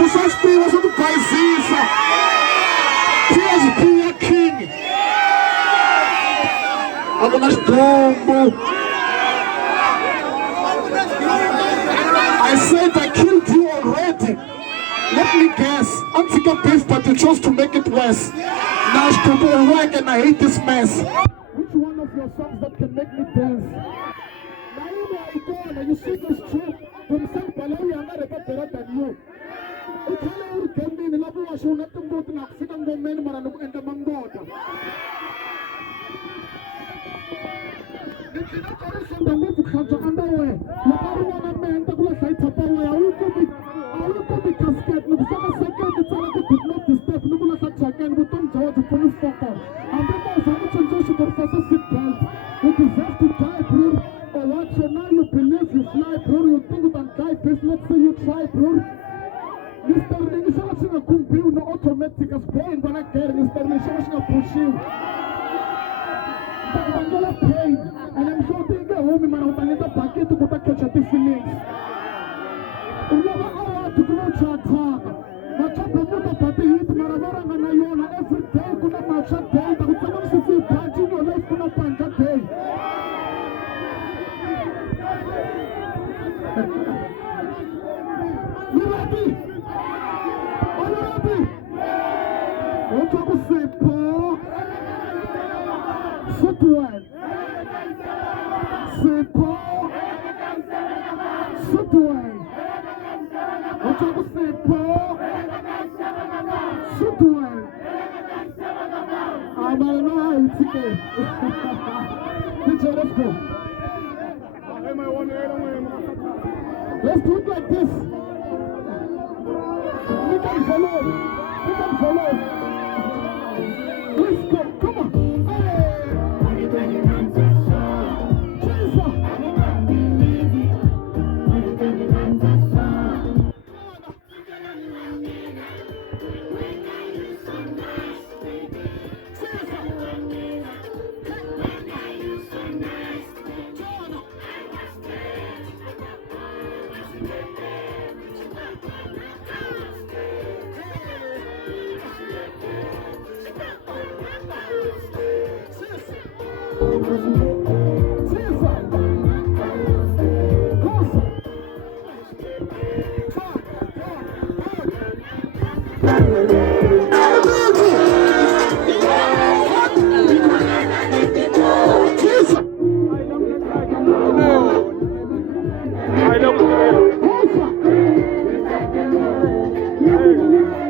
Tu só espirra, só tu faz isso. PSP King. I'm gonna stumble. I said I killed you already. Let me guess. I'm thinking beef, but you chose to make it worse. Now stumble work and I hate this mess. Which one of your songs that can make me dance? Now you know I go and you see this true. Themselves, but now you are not better than you. It hello can be in the level of show nothing but an African woman and the Mangoda. The move comes underway. The Paruana man, the glass lights up away. I will be casket. No, some second, it's all did not disturb. No, let's check again with them George to police photo. And then there's how much Joshua for the seatbelt. You deserve to die, bro. Or what? So now you believe you fly, bro. You think you can die, please. Let's say you try, bro. Mr. Nisha was in a computer, no automatic as point when I get Mr. Nisha was in a pushing. I'm gonna pay, and I'm sure they go home in my own packet to put a catch at the feelings. You never allowed to go to a talk. But I promote a party hit Maravara and Ayona every day. Could not match a day, but it's a to see party your life could not find that day. You ready? Are you ready? Don't talk to say, Paul. Sit well. Sit Paul. Sit well. Don't talk to say, Paul. Sit well. I'm a night today. Let's go. Let's do it like this. We can follow. We can follow. Let's go. Come on. I